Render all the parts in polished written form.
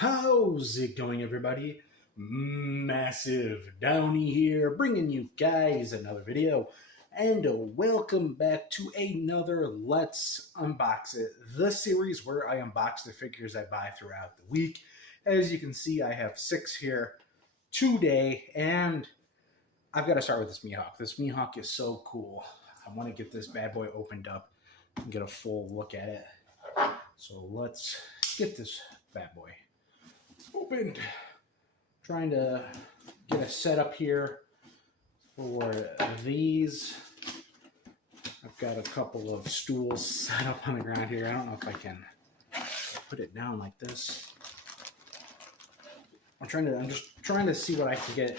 How's it going, everybody? Massive Downy here, bringing you guys another video, and welcome back to another Let's Unbox It, the series where I unbox the figures I buy throughout the week. As you can see, I have 6 here today, and I've got to start with this Mihawk. This Mihawk is so cool. I want to get this bad boy opened up and get a full look at it. So let's get this bad boy opened. Trying to get a setup here for these. I've got a couple of stools set up on the ground here. I don't know if I can put it down like this. I'm just trying to see what I can get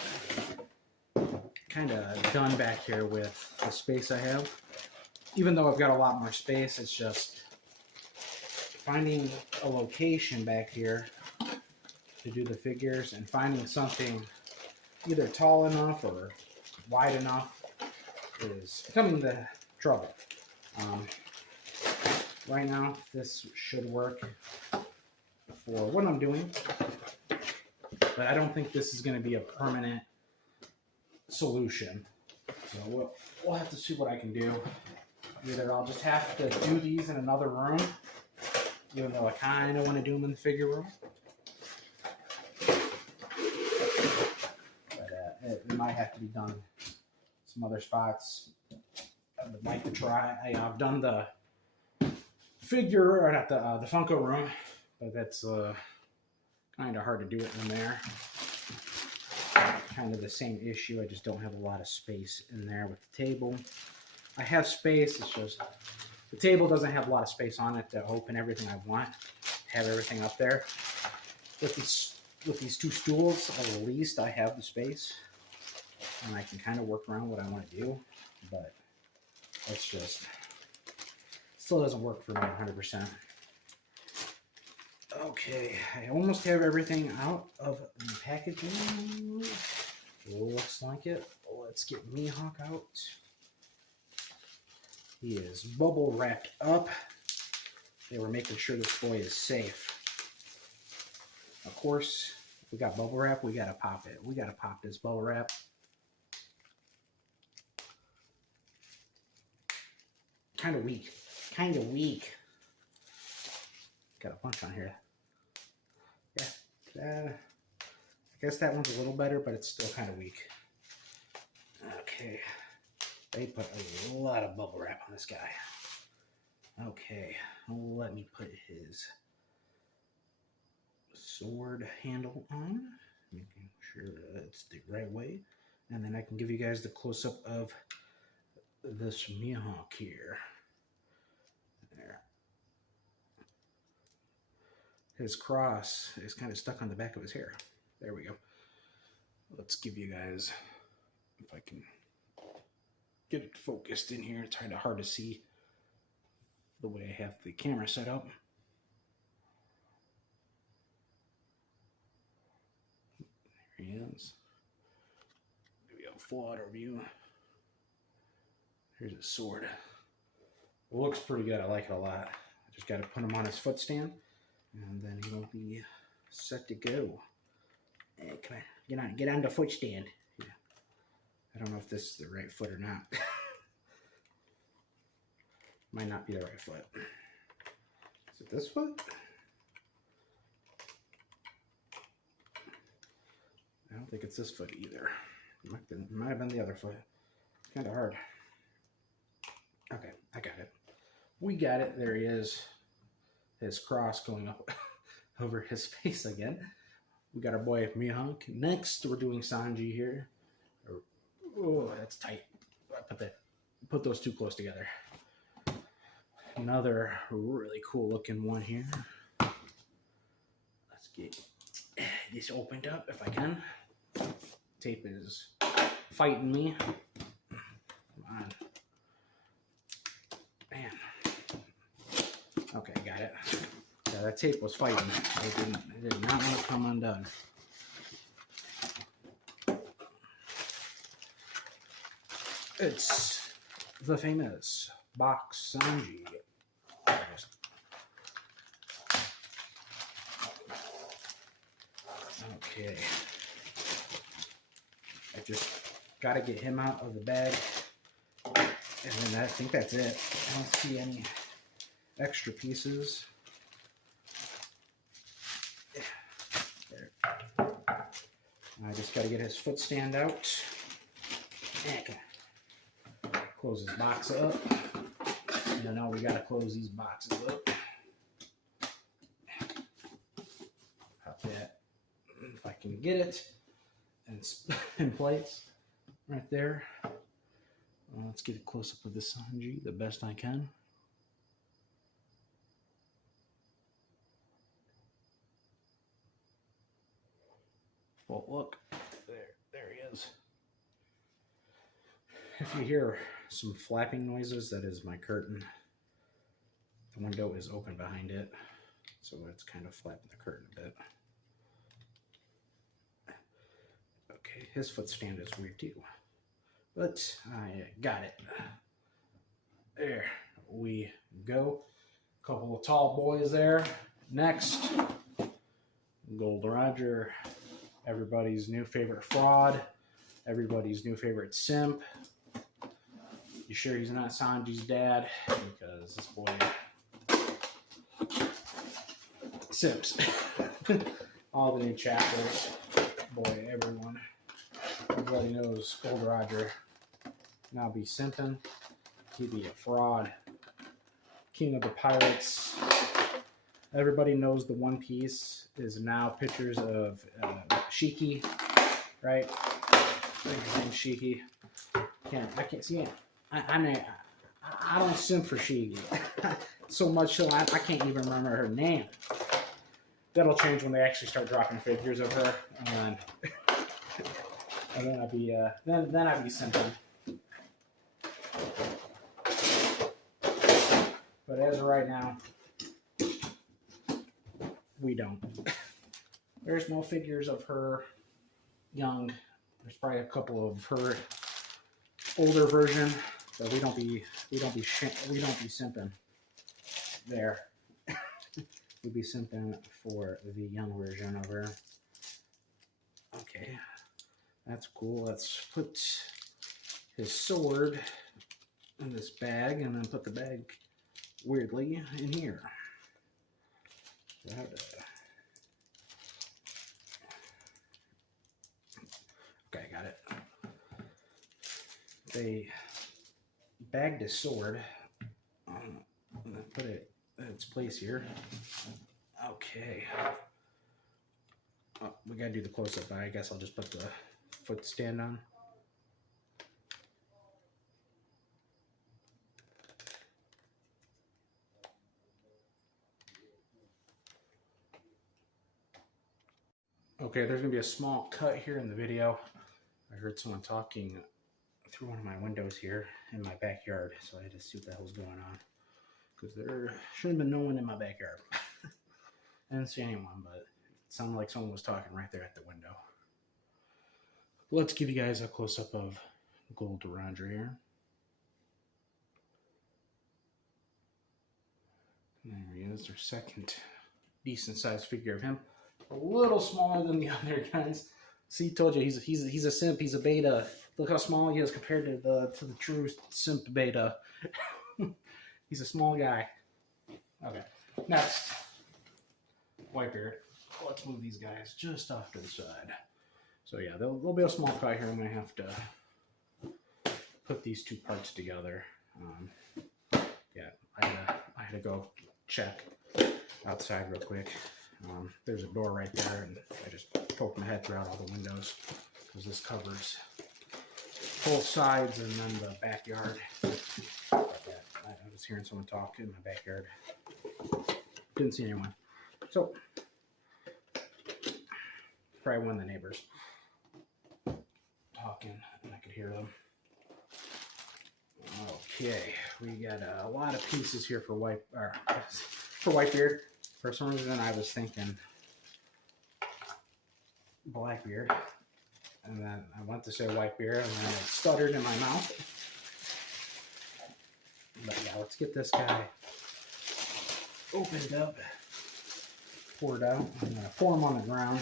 kind of done back here with the space I have. Even though I've got a lot more space, it's just finding a location back here to do the figures and finding something either tall enough or wide enough is becoming the trouble. Right now, this should work for what I'm doing, but I don't think this is going to be a permanent solution. So we'll have to see what I can do. Either I'll just have to do these in another room, even though I kind of want to do them in the figure room. It might have to be done some other spots. I would like to try. I've done the figure, or not the Funko room, but that's kind of hard to do it in there. Kind of the same issue. I just don't have a lot of space in there with the table. I have space. It's just the table doesn't have a lot of space on it to open everything I want. Have everything up there. With these two stools, at least I have the space. And I can kind of work around what I want to do, but it's just still doesn't work for me 100%. Okay, I almost have everything out of the packaging. Looks like it. Let's get Mihawk out. He is bubble wrapped up. They were making sure this boy is safe. Of course, if we got bubble wrap, we gotta pop it. We gotta pop this bubble wrap. Kind of weak. Kind of weak. Got a bunch on here. Yeah. I guess that one's a little better, but it's still kind of weak. Okay. They put a lot of bubble wrap on this guy. Okay. Let me put his sword handle on. Making sure that it's the right way. And then I can give you guys the close-up of this Mihawk here. There. His cross is kind of stuck on the back of his hair. There we go. Let's give you guys, if I can get it focused in here. It's kind of hard to see the way I have the camera set up. There he is. Maybe a full auto view. Here's his sword. It looks pretty good. I like it a lot. I just got to put him on his foot stand, and then he'll be set to go. Hey, come on, get on the foot stand. Yeah. I don't know if this is the right foot or not. Might not be the right foot. Is it this foot? I don't think it's this foot either. It might have been the other foot. It's kind of hard. Okay, I got it. We got it. There he is. His cross going up over his face again. We got our boy Mihawk. Next, we're doing Sanji here. Oh, that's tight. Put those two close together. Another really cool looking one here. Let's get this opened up if I can. Tape is fighting me. Come on. Man. Okay, got it. Yeah, that tape was fighting. It did not want to come undone. It's the famous Box Sanji. Okay. I just got to get him out of the bag. And then I think that's it. I don't see any extra pieces. There. I just got to get his foot stand out. Okay. Close his box up. And now we got to close these boxes up. Pop that, if I can get it, and in place right there. Let's get a close up of the Sanji the best I can. Full look. There he is. If you hear some flapping noises, that is my curtain. The window is open behind it, so it's kind of flapping the curtain a bit. Okay, his foot stand is weird too, but I got it. There we go. Couple of tall boys there. Next, Gold Roger, everybody's new favorite fraud, everybody's new favorite simp. You sure he's not Sanji's dad? Because this boy simps. All the new chapters. Boy, everybody knows Gold Roger now be simping. He be a fraud. King of the pirates. Everybody knows the One Piece is now pictures of Shiki, right? His name's Shiki. I can't see it. I don't simp for Shiki. So much so I can't even remember her name. That'll change when they actually start dropping figures of her, and then I'll be then I'll be simping. But as of right now, we don't. There's no figures of her young. There's probably a couple of her older version, but we don't be simping there. We'd be simping for the young version of her. Okay, that's cool. Let's put his sword in this bag, and then put the bag weirdly in here. Okay, got it. They bagged his sword. Put it in its place here. Okay. Oh, we gotta do the close-up, but I guess I'll just put the foot stand on. Okay, there's gonna be a small cut here in the video. I heard someone talking through one of my windows here in my backyard, so I had to see what the hell's going on. Because there shouldn't have been no one in my backyard. I didn't see anyone, but it sounded like someone was talking right there at the window. Let's give you guys a close-up of Gold Roger here. There he is, our second decent-sized figure of him. A little smaller than the other guys. See, told you he's a simp. He's a beta. Look how small he is compared to the true simp beta. He's a small guy. Okay, next, Whitebeard. Let's move these guys just off to the side. So yeah, there'll be a small cut here. I'm gonna have to put these two parts together. Yeah, I had to go check outside real quick. There's a door right there, and I just poked my head throughout all the windows because this covers both sides and then the backyard. I was hearing someone talk in my backyard. Didn't see anyone. So, probably one of the neighbors talking, and I could hear them. Okay, we got a lot of pieces here for Whitebeard. For some reason, I was thinking Blackbeard, and then I went to say Whitebeard, and then it stuttered in my mouth. But yeah, let's get this guy opened up, poured out. I'm gonna pour him on the ground.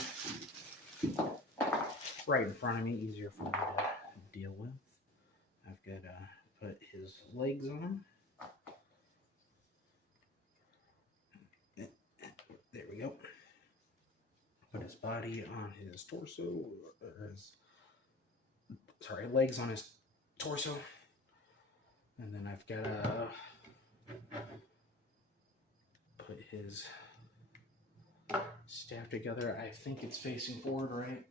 right in front of me, easier for me to deal with. I've got to put his legs on. There we go. Put his body on his torso, or his, sorry, legs on his torso. And then I've got to put his staff together. I think it's facing forward, right?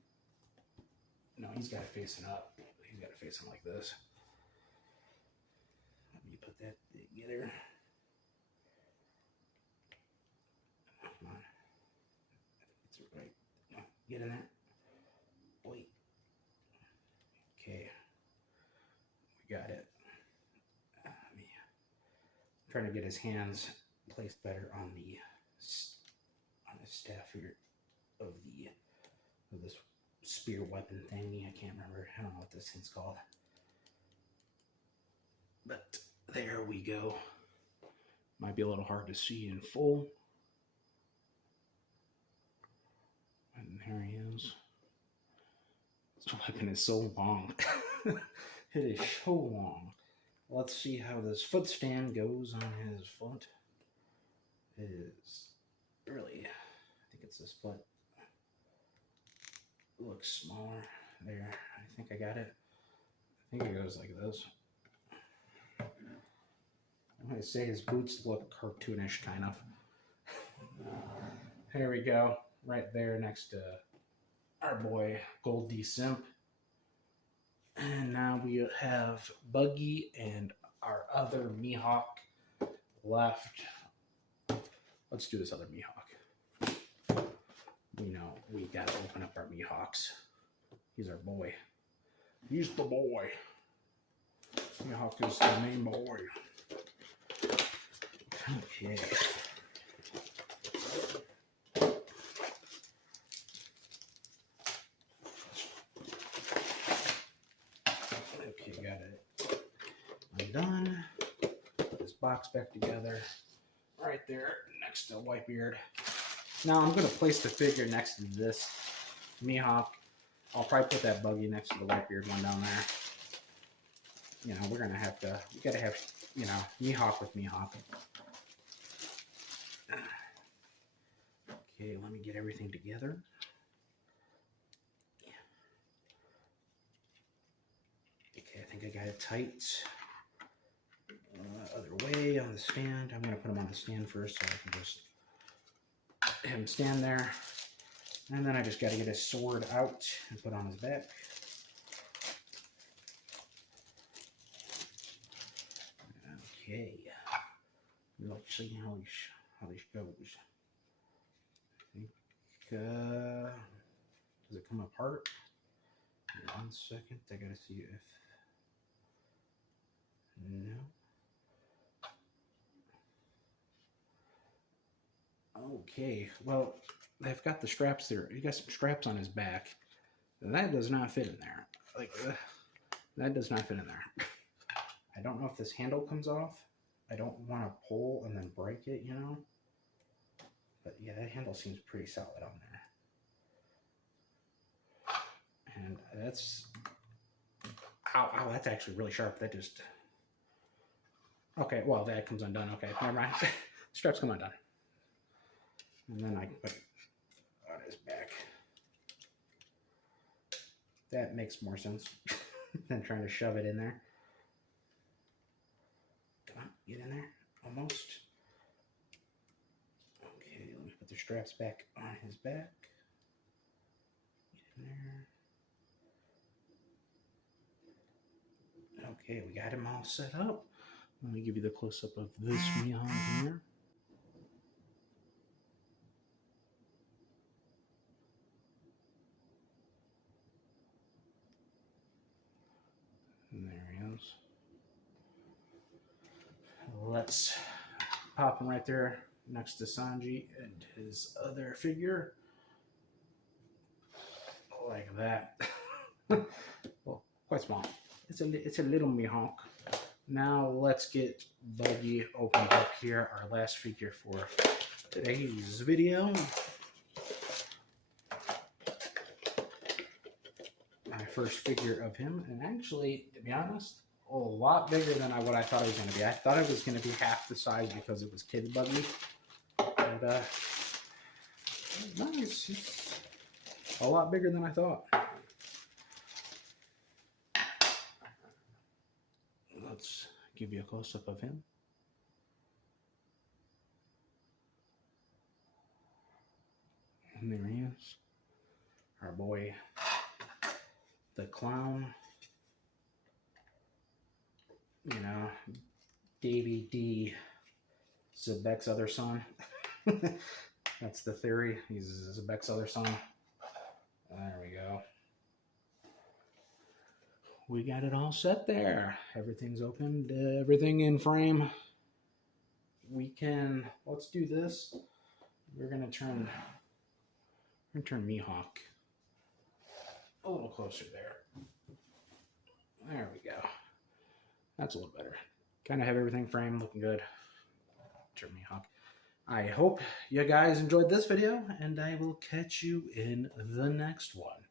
No, he's got it facing up. He's got it facing like this. Let me put that together. Come on. It's right. No, get in there. Wait. Okay. We got it. Trying to get his hands placed better on the staff here of this spear weapon thingy. I can't remember. I don't know what this thing's called. But there we go. Might be a little hard to see in full. And there he is. This weapon is so long. It is so long. Let's see how this foot stand goes on his foot. It is really, I think it's this foot. It looks smaller there. I think I got it. I think it goes like this. I'm going to say his boots look cartoonish, kind of. There we go. Right there next to our boy Gold D Simp. And now we have Buggy and our other Mihawk left. Let's do this other Mihawk. We know we gotta open up our Mihawks. He's our boy. He's the boy. Mihawk is the main boy. Okay. Got it undone. Put this box back together right there next to Whitebeard. Now I'm going to place the figure next to this Mihawk. I'll probably put that Buggy next to the Whitebeard one down there. You know, we're going to have to, we got to have, you know, Mihawk with Mihawk. Okay, let me get everything together. Okay, I think I got it tight. Other way on the stand. I'm going to put him on the stand first so I can just have him stand there. And then I just got to get his sword out and put on his back. Okay. Let's see how this goes. I think, does it come apart? 1 second. I got to see if... No. Okay, well, they've got the straps there. He got some straps on his back. That does not fit in there. Like, that does not fit in there. I don't know if this handle comes off. I don't want to pull and then break it, you know? But yeah, that handle seems pretty solid on there. And that's... Ow, that's actually really sharp. That just... Okay, well, that comes undone. Okay, never mind. Straps come undone. And then I can put it on his back. That makes more sense than trying to shove it in there. Come on, get in there. Almost. Okay, let me put the straps back on his back. Get in there. Okay, we got him all set up. Let me give you the close-up of this Mihawk here. And there he is. Let's pop him right there next to Sanji and his other figure. Like that. Well, quite small. It's a little Mihawk. Now let's get Buggy opened up here, our last figure for today's video. my first figure of him, and actually, to be honest, a lot bigger than what I thought it was going to be. I thought it was going to be half the size because it was kid buggy, but no, it's a lot bigger than I thought. Let's give you a close-up of him. And there he is, our boy, the clown. You know, Davy D, Zebek's other son. That's the theory. He's Zebek's other son. There we go. We got it all set there. Everything's opened. Everything in frame. We can. Let's do this. We're gonna turn Mihawk a little closer there. There we go. That's a little better. Kind of have everything framed, looking good. Turn Mihawk. I hope you guys enjoyed this video, and I will catch you in the next one.